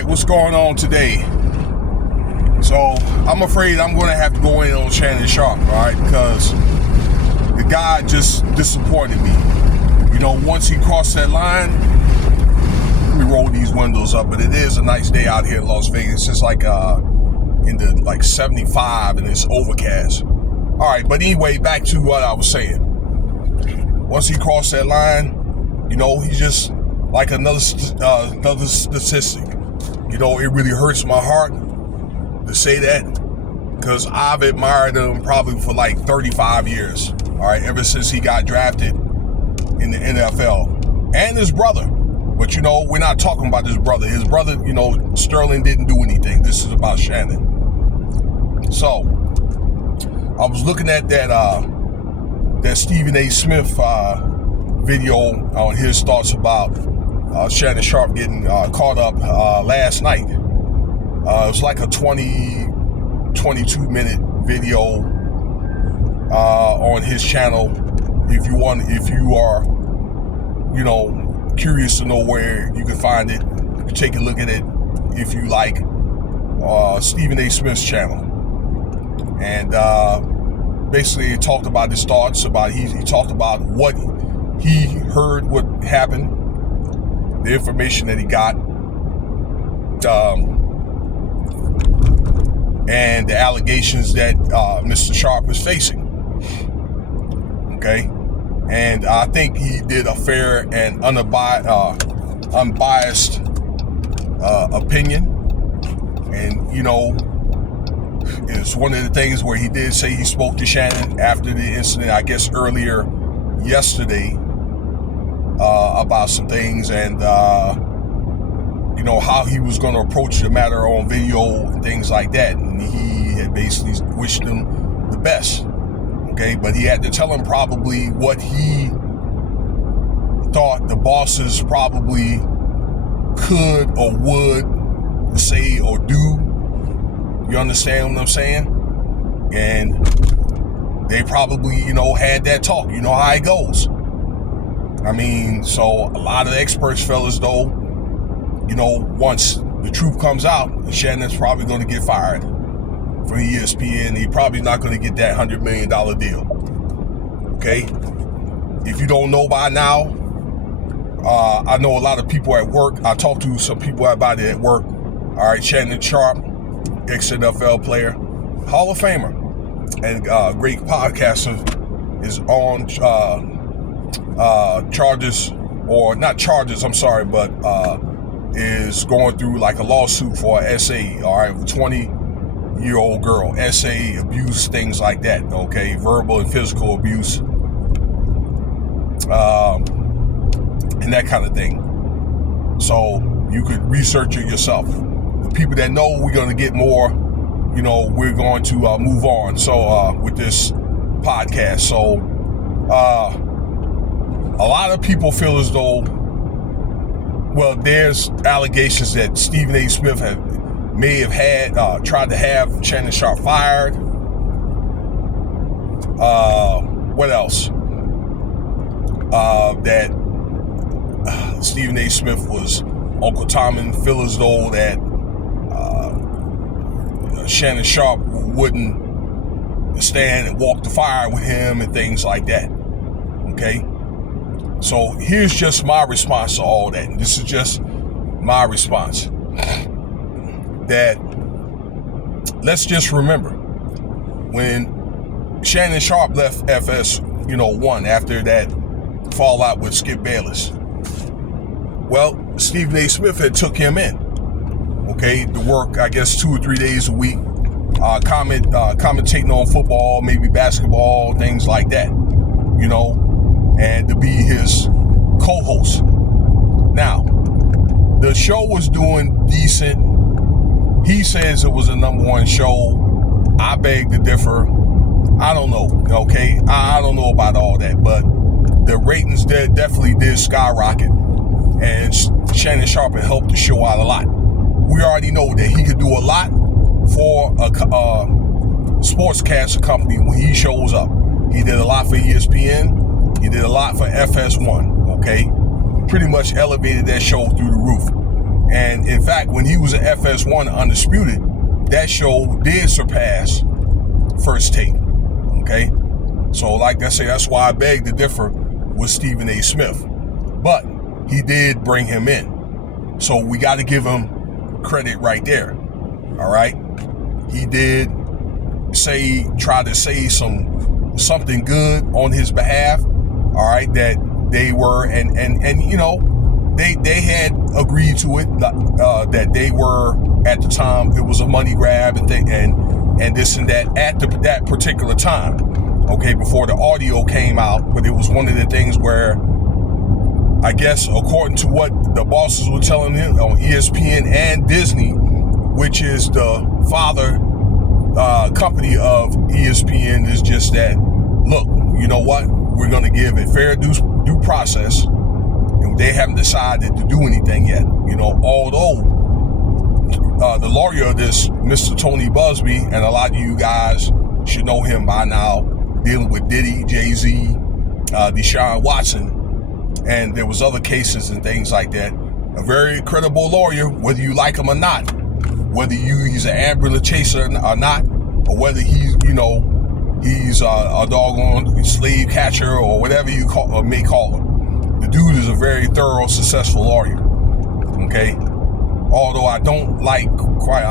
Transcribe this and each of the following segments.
right, what's going on today? So I'm afraid I'm going to have to go in on Shannon Sharpe, all right, because the guy just disappointed me. You know, once he crossed that line, let me roll these windows up, but it is a nice day out here in Las Vegas. It's like in the 75 and it's overcast. All right, but anyway, back to what I was saying. Once he crossed that line, you know, he's just like another statistic. You know, it really hurts my heart to say that because I've admired him probably for like 35 years. All right, ever since he got drafted in the NFL, and his brother. But you know, we're not talking about his brother. His brother, you know, Sterling didn't do anything. This is about Shannon. So I was looking at that Stephen A. Smith video on his thoughts about Shannon Sharpe getting caught up last night. It was like a 22 minute video on his channel. If you are, you know, curious to know where you can find it, you can take a look at it if you like. Stephen A. Smith's channel. And basically he talked about his thoughts about he talked about what he heard, what happened, the information that he got, and the allegations that Mr. Sharpe is facing. Okay, and I think he did a fair and unbiased opinion, and you know, it's one of the things where he did say he spoke to Shannon after the incident, I guess earlier yesterday, about some things, and you know, how he was going to approach the matter on video and things like that. And he had basically wished him the best. Okay, but he had to tell him probably what he thought the bosses probably could or would say or do. You understand what I'm saying? And they probably, you know, had that talk. You know how it goes. I mean, so a lot of the experts felt as though, you know, once the truth comes out, Shannon's probably going to get fired from ESPN. He's probably not going to get that $100 million deal. Okay? If you don't know by now, I know a lot of people at work. I talked to some people about it at work. All right, Shannon Sharpe, ex-NFL player, Hall of Famer, and great podcaster, is on charges, or not charges, I'm sorry, but is going through like a lawsuit for a SA, all right, 20-year-old girl, SA, abuse, things like that, okay, verbal and physical abuse, and that kind of thing. So you could research it yourself. The people that know, we're going to get more, you know, we're going to move on. So with this podcast, so a lot of people feel as though, well, there's allegations that Stephen A. Smith may have had tried to have Shannon Sharpe fired. What else? That Stephen A. Smith was Uncle Tom, and feel as though that Shannon Sharpe wouldn't stand and walk the fire with him and things like that. Okay? So here's just my response to all that. And this is just my response. That let's just remember when Shannon Sharpe left FS1 after that fallout with Skip Bayless. Well, Stephen A. Smith had took him in, okay, to work, I guess, 2 or 3 days a week, commentating on football, maybe basketball, things like that, you know, and to be his co-host. Now, the show was doing decent. He says it was a #1 show. I beg to differ. I don't know, okay? I don't know about all that, but the ratings definitely did skyrocket. And Shannon Sharpe helped the show out a lot. We already know that he could do a lot for a sportscaster company when he shows up. He did a lot for ESPN. He did a lot for FS1, okay? Pretty much elevated that show through the roof. And in fact, when he was at FS1 Undisputed, that show did surpass First Take. Okay? So like I say, that's why I beg to differ with Stephen A. Smith. But he did bring him in. So we got to give him credit right there. All right? He did try to say something good on his behalf. All right? That they were, and you know, they had agreed to it, that they were, at the time, it was a money grab and this and that at that particular time, okay, before the audio came out. But it was one of the things where, I guess, according to what the bosses were telling him on ESPN and Disney, which is the father company of ESPN, is just that, look, you know what, we're going to give it fair due process. And they haven't decided to do anything yet. You know, although the lawyer of this, Mr. Tony Busby, and a lot of you guys should know him by now, dealing with Diddy, Jay-Z, Deshaun Watson, and there was other cases and things like that. A very credible lawyer, whether you like him or not, whether he's an ambulance chaser or not, or whether he's a doggone slave catcher or whatever you may call him. The dude is a very thorough, successful lawyer. Okay? Although I don't like quite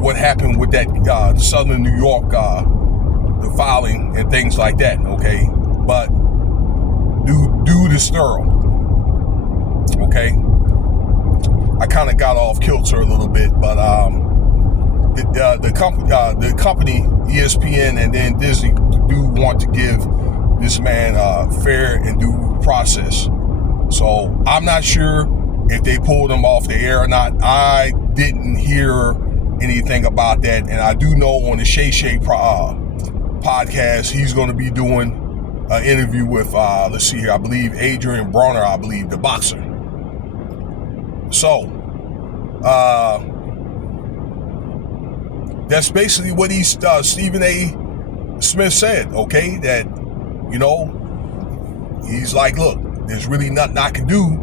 what happened with that Southern New York, the filing and things like that. Okay? But dude is thorough. Okay? I kind of got off kilter a little bit, but the company, ESPN and then Disney, do want to give this man fair and due process. So I'm not sure if they pulled him off the air or not. I didn't hear anything about that, and I do know on the Shay podcast, he's going to be doing an interview with let's see here, I believe Adrian Bronner, I believe, the boxer. So that's basically what Stephen A. Smith said. Okay, that, you know, he's like, look, there's really nothing I can do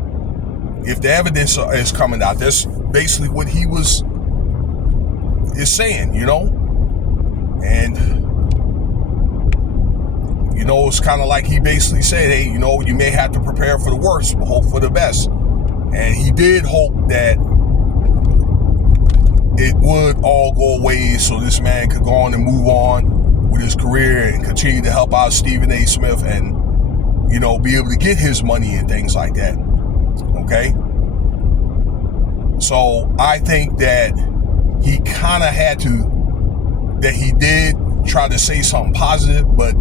if the evidence is coming out. That's basically what he is saying, you know. And, you know, it's kind of like he basically said, hey, you know, you may have to prepare for the worst, but hope for the best. And he did hope that it would all go away so this man could go on and move on with his career and continue to help out Stephen A. Smith and, you know, be able to get his money and things like that. Okay? So I think that he kind of that he did try to say something positive, but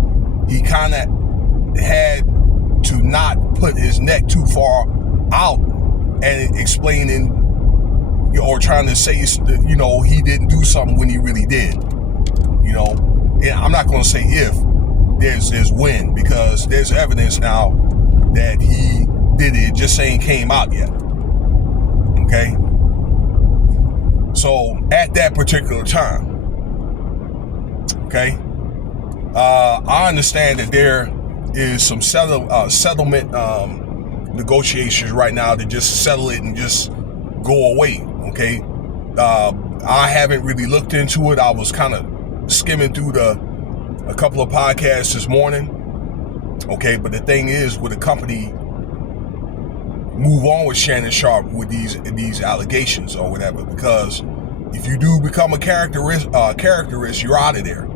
he kind of had to not put his neck too far out and explaining, or trying to say, you know, he didn't do something when he really did. You know, and I'm not going to say if, there's when, because there's evidence now that he did it, just ain't came out yet. Okay? So, at that particular time, okay, I understand that there is some settlement negotiations right now to just settle it and just go away. Okay, I haven't really looked into it. I was kind of skimming through a couple of podcasts this morning. Okay, but the thing is, with the company move on with Shannon Sharpe with these allegations or whatever, because if you do become a character risk, you're out of there.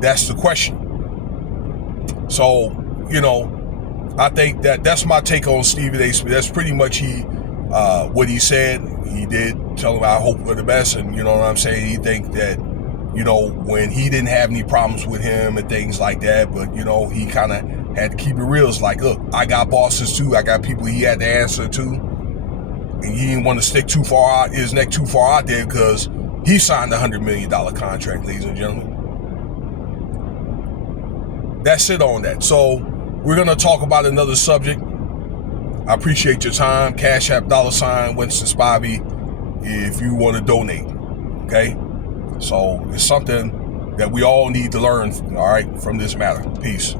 That's the question. So, you know, I think that's my take on Stephen A. Smith. That's pretty much what he said. He did tell him I hope for the best, and you know what I'm saying. He think that, you know, when he didn't have any problems with him and things like that, but you know, he kind of had to keep it real. It's like, look, I got bosses too. I got people he had to answer to, and he didn't want to stick his neck too far out there because he signed a $100 million contract, ladies and gentlemen. That's it on that. So we're gonna talk about another subject. I appreciate your time. Cash App $ Winston Spivey if you want to donate. Okay? So it's something that we all need to learn, all right, from this matter. Peace.